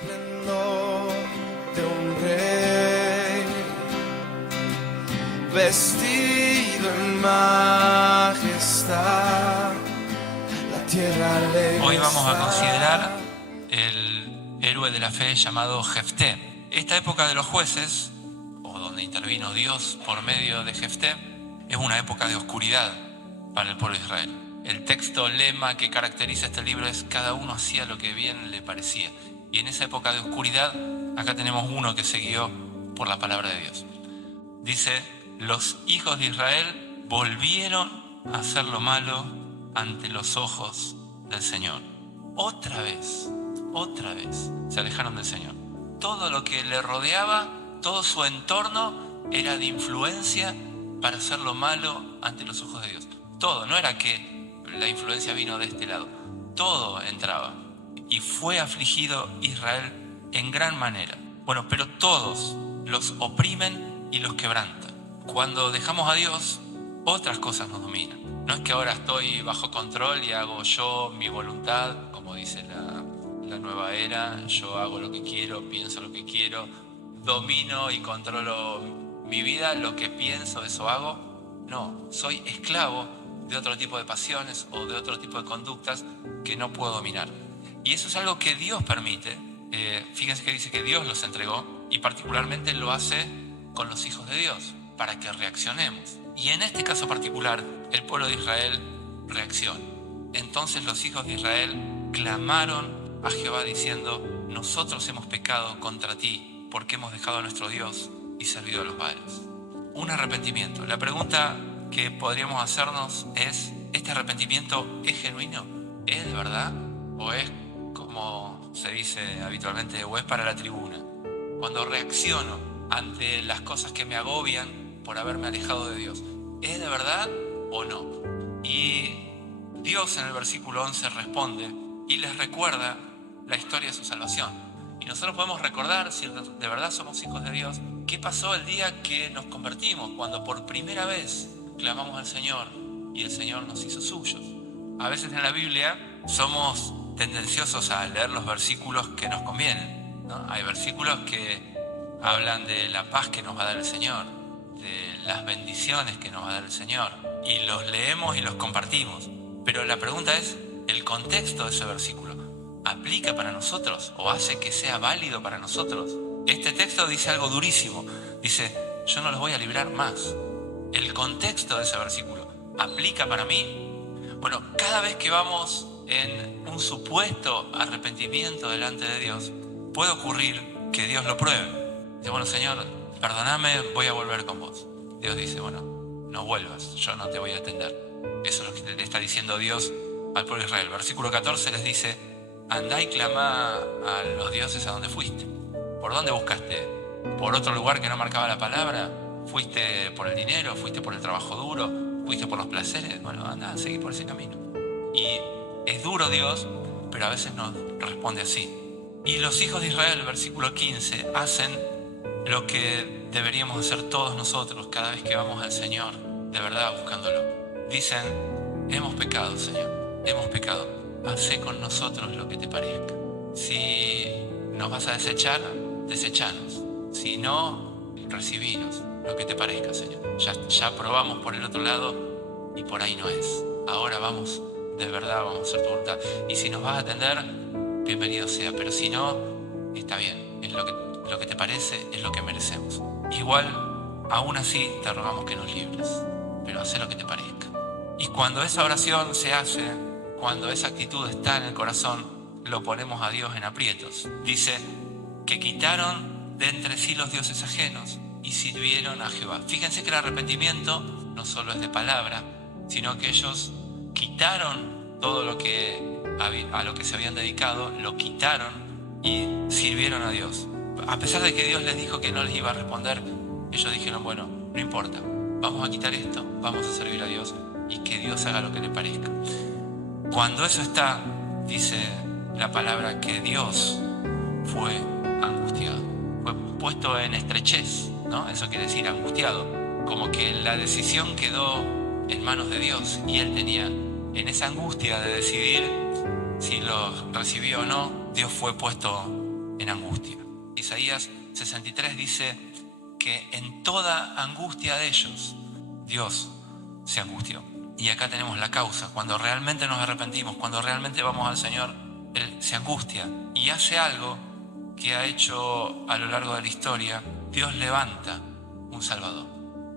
esplendor de un rey, vestido en majestad, la tierra le Hoy vamos a considerar el héroe de la fe llamado Jefté. Esta época de los jueces, o donde intervino Dios por medio de Jefté, es una época de oscuridad para el pueblo de Israel. El texto lema que caracteriza este libro es: cada uno hacía lo que bien le parecía. Y en esa época de oscuridad, acá tenemos uno que se guió por la palabra de Dios. Dice: los hijos de Israel volvieron a hacer lo malo ante los ojos del Señor. Otra vez se alejaron del Señor. Todo lo que le rodeaba, todo su entorno era de influencia para hacer lo malo ante los ojos de Dios. Todo, no era que la influencia vino de este lado, todo entraba. Y fue afligido Israel en gran manera. Bueno, pero todos los oprimen y los quebrantan. Cuando dejamos a Dios, otras cosas nos dominan. No es que ahora estoy bajo control y hago yo mi voluntad, como dice la nueva era. Yo hago lo que quiero, pienso lo que quiero, domino y controlo mi vida, lo que pienso, eso hago. No, soy esclavo de otro tipo de pasiones o de otro tipo de conductas que no puedo dominar. Y eso es algo que Dios permite. Fíjense que dice que Dios los entregó, y particularmente lo hace con los hijos de Dios, para que reaccionemos. Y en este caso particular, el pueblo de Israel reacciona. Entonces los hijos de Israel clamaron a Jehová diciendo: nosotros hemos pecado contra ti, porque hemos dejado a nuestro Dios y servido a los Baales. Un arrepentimiento. La pregunta que podríamos hacernos es: ¿este arrepentimiento es genuino? ¿Es de verdad? ¿O es, como se dice habitualmente, o es para la tribuna? Cuando reacciono ante las cosas que me agobian por haberme alejado de Dios, ¿es de verdad o no? Y Dios en el versículo 11 responde y les recuerda la historia de su salvación. Y nosotros podemos recordar, si de verdad somos hijos de Dios, qué pasó el día que nos convertimos, cuando por primera vez clamamos al Señor y el Señor nos hizo suyos. A veces en la Biblia somos tendenciosos a leer los versículos que nos convienen, ¿no? Hay versículos que hablan de la paz que nos va a dar el Señor, de las bendiciones que nos va a dar el Señor, y los leemos y los compartimos. Pero la pregunta es: ¿el contexto de ese versículo aplica para nosotros o hace que sea válido para nosotros? Este texto dice algo durísimo. Dice: yo no los voy a librar más. ¿El contexto de ese versículo aplica para mí? Bueno, cada vez que vamos en un supuesto arrepentimiento delante de Dios, puede ocurrir que Dios lo pruebe. Dice: bueno, Señor, perdóname, voy a volver con vos. Dios dice: bueno, no vuelvas, yo no te voy a atender. Eso es lo que le está diciendo Dios al pueblo de Israel. Versículo 14 les dice: andá y clamá a los dioses a donde fuiste. ¿Por dónde buscaste? ¿Por otro lugar que no marcaba la palabra? ¿Fuiste por el dinero? ¿Fuiste por el trabajo duro? ¿Fuiste por los placeres? Bueno, andá, seguí por ese camino. Y es duro Dios, pero a veces nos responde así. Y los hijos de Israel, versículo 15, hacen lo que deberíamos hacer todos nosotros cada vez que vamos al Señor, de verdad buscándolo. Dicen: hemos pecado, Señor, hemos pecado. Hacé con nosotros lo que te parezca. Si nos vas a desechar, desechanos. Si no, recibinos, lo que te parezca, Señor. Ya probamos por el otro lado y por ahí no es. Ahora vamos, de verdad vamos a hacer tu voluntad. Y si nos vas a atender, bienvenido sea. Pero si no, está bien. Es lo que te parece, es lo que merecemos. Igual, aún así, te rogamos que nos libres. Pero haz lo que te parezca. Y cuando esa oración se hace, cuando esa actitud está en el corazón, lo ponemos a Dios en aprietos. Dice que quitaron de entre sí los dioses ajenos y sirvieron a Jehová. Fíjense que el arrepentimiento no solo es de palabra, sino que ellos quitaron todo lo que a lo que se habían dedicado, lo quitaron y sirvieron a Dios. A pesar de que Dios les dijo que no les iba a responder, ellos dijeron: bueno, no importa, vamos a quitar esto, vamos a servir a Dios y que Dios haga lo que le parezca. Cuando eso está, dice la palabra que Dios fue angustiado, fue puesto en estrechez, ¿no? Eso quiere decir angustiado, como que la decisión quedó en manos de Dios y él tenía, en esa angustia de decidir si lo recibió o no, Dios fue puesto en angustia. Isaías 63 dice que en toda angustia de ellos, Dios se angustió. Y acá tenemos la causa. Cuando realmente nos arrepentimos, cuando realmente vamos al Señor, Él se angustia y hace algo que ha hecho a lo largo de la historia. Dios levanta un Salvador.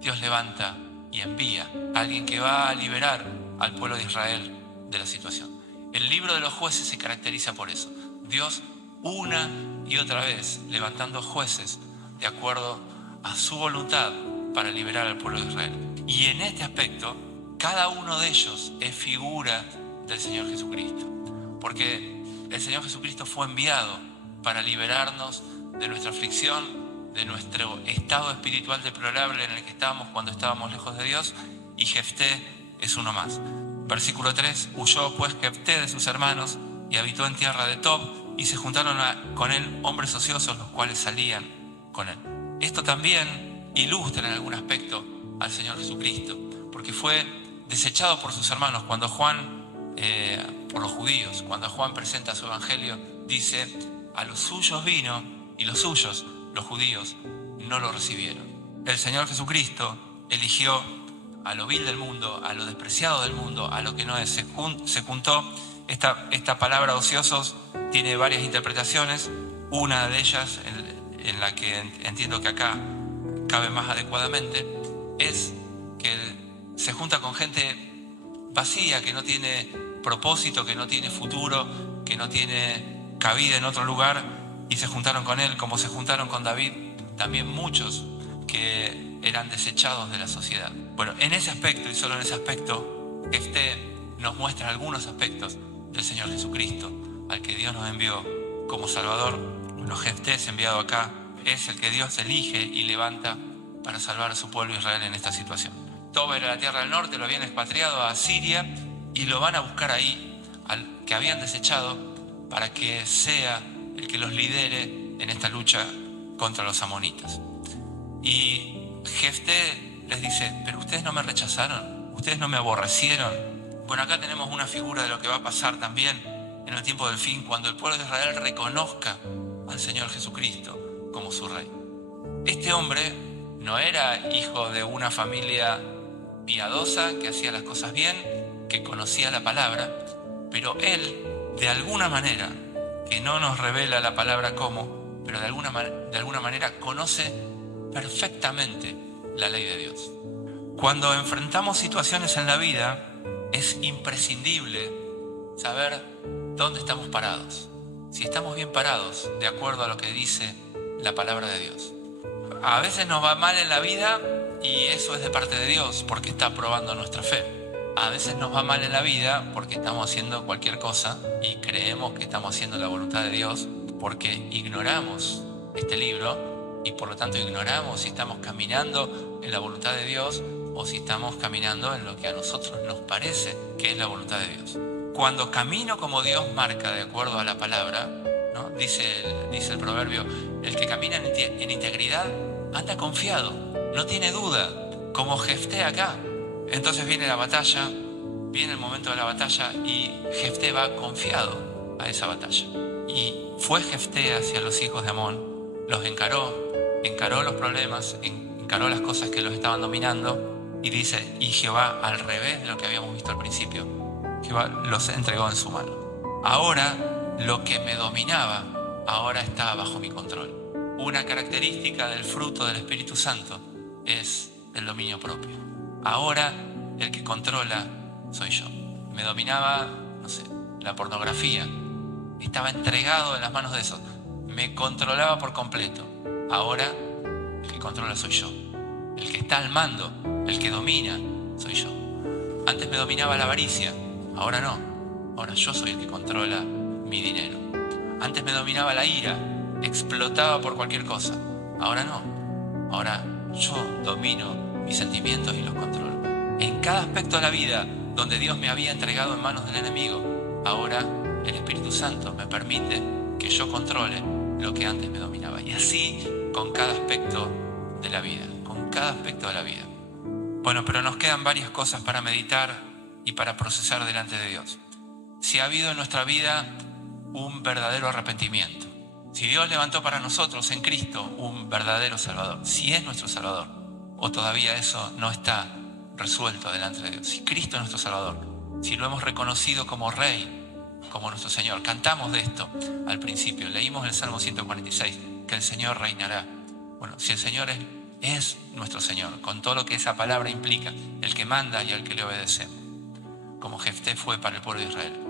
Dios levanta y envía a alguien que va a liberar al pueblo de Israel de la situación. El libro de los jueces se caracteriza por eso. Dios una y otra vez levantando jueces de acuerdo a su voluntad para liberar al pueblo de Israel. Y en este aspecto, cada uno de ellos es figura del Señor Jesucristo. Porque el Señor Jesucristo fue enviado para liberarnos de nuestra aflicción, de nuestro estado espiritual deplorable en el que estábamos cuando estábamos lejos de Dios, y Jefté es uno más. Versículo 3, huyó pues Jefté de sus hermanos y habitó en tierra de Tob, y se juntaron con él hombres ociosos, los cuales salían con él. Esto también ilustra en algún aspecto al Señor Jesucristo, porque fue desechado por sus hermanos. Cuando Juan, por los judíos, cuando Juan presenta su evangelio, dice, a los suyos vino y los suyos, los judíos, no lo recibieron. El Señor Jesucristo eligió a lo vil del mundo, a lo despreciado del mundo, a lo que no es. Se juntó, esta palabra ociosos tiene varias interpretaciones. Una de ellas, en la que entiendo que acá cabe más adecuadamente, es que se junta con gente vacía, que no tiene propósito, que no tiene futuro, que no tiene cabida en otro lugar, y se juntaron con él, como se juntaron con David también muchos que eran desechados de la sociedad. Bueno, en ese aspecto, y solo en ese aspecto, nos muestra algunos aspectos del Señor Jesucristo, al que Dios nos envió como Salvador. Bueno, Jefté es enviado acá, es el que Dios elige y levanta para salvar a su pueblo Israel en esta situación. Tob era la tierra del norte, lo habían expatriado a Siria y lo van a buscar ahí, al que habían desechado, para que sea el que los lidere en esta lucha contra los amonitas. Y Jefté les dice, pero ustedes no me rechazaron, ustedes no me aborrecieron. Bueno, acá tenemos una figura de lo que va a pasar también en el tiempo del fin, cuando el pueblo de Israel reconozca al Señor Jesucristo como su Rey. Este hombre no era hijo de una familia piadosa que hacía las cosas bien, que conocía la palabra, pero él, de alguna manera, que no nos revela la palabra cómo, pero de alguna manera conoce perfectamente la ley de Dios. Cuando enfrentamos situaciones en la vida, es imprescindible saber dónde estamos parados. Si estamos bien parados, de acuerdo a lo que dice la palabra de Dios. A veces nos va mal en la vida y eso es de parte de Dios, porque está probando nuestra fe. A veces nos va mal en la vida porque estamos haciendo cualquier cosa y creemos que estamos haciendo la voluntad de Dios, porque ignoramos este libro y por lo tanto ignoramos si estamos caminando en la voluntad de Dios o si estamos caminando en lo que a nosotros nos parece que es la voluntad de Dios. Cuando camino como Dios marca de acuerdo a la palabra, ¿no? Dice el proverbio, el que camina en integridad anda confiado, no tiene duda, como Jefté acá. Entonces viene la batalla, viene el momento de la batalla y Jefté va confiado a esa batalla. Y fue Jefté hacia los hijos de Amón, los encaró los problemas, encaró las cosas que los estaban dominando, y dice, y Jehová, al revés de lo que habíamos visto al principio, Jehová los entregó en su mano. Ahora lo que me dominaba, ahora está bajo mi control. Una característica del fruto del Espíritu Santo es el dominio propio. Ahora el que controla soy yo. Me dominaba, no sé, la pornografía. Estaba entregado en las manos de esos. Me controlaba por completo. Ahora el que controla soy yo. El que está al mando, el que domina, soy yo. Antes me dominaba la avaricia, ahora no. Ahora yo soy el que controla mi dinero. Antes me dominaba la ira, explotaba por cualquier cosa. Ahora no. Ahora yo domino mis sentimientos y los controlo. En cada aspecto de la vida donde Dios me había entregado en manos del enemigo, ahora el Espíritu Santo me permite que yo controle lo que antes me dominaba. Y así con cada aspecto de la vida, con cada aspecto de la vida. Bueno, pero nos quedan varias cosas para meditar y para procesar delante de Dios. Si ha habido en nuestra vida un verdadero arrepentimiento, Si Dios levantó para nosotros en Cristo un verdadero Salvador, si es nuestro Salvador, o todavía eso no está resuelto delante de Dios, si Cristo es nuestro Salvador, si lo hemos reconocido como Rey, como nuestro Señor, cantamos de esto al principio, leímos el Salmo 146, que el Señor reinará. Bueno, si el Señor es nuestro Señor, con todo lo que esa palabra implica, el que manda y al que le obedecemos, como Jefté fue para el pueblo de Israel.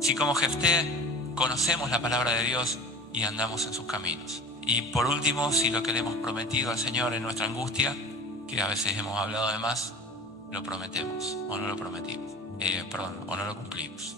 Si como Jefté conocemos la palabra de Dios y andamos en sus caminos. Y por último, si lo que le hemos prometido al Señor en nuestra angustia, que a veces hemos hablado de más, lo prometemos o no lo prometimos, o no lo cumplimos.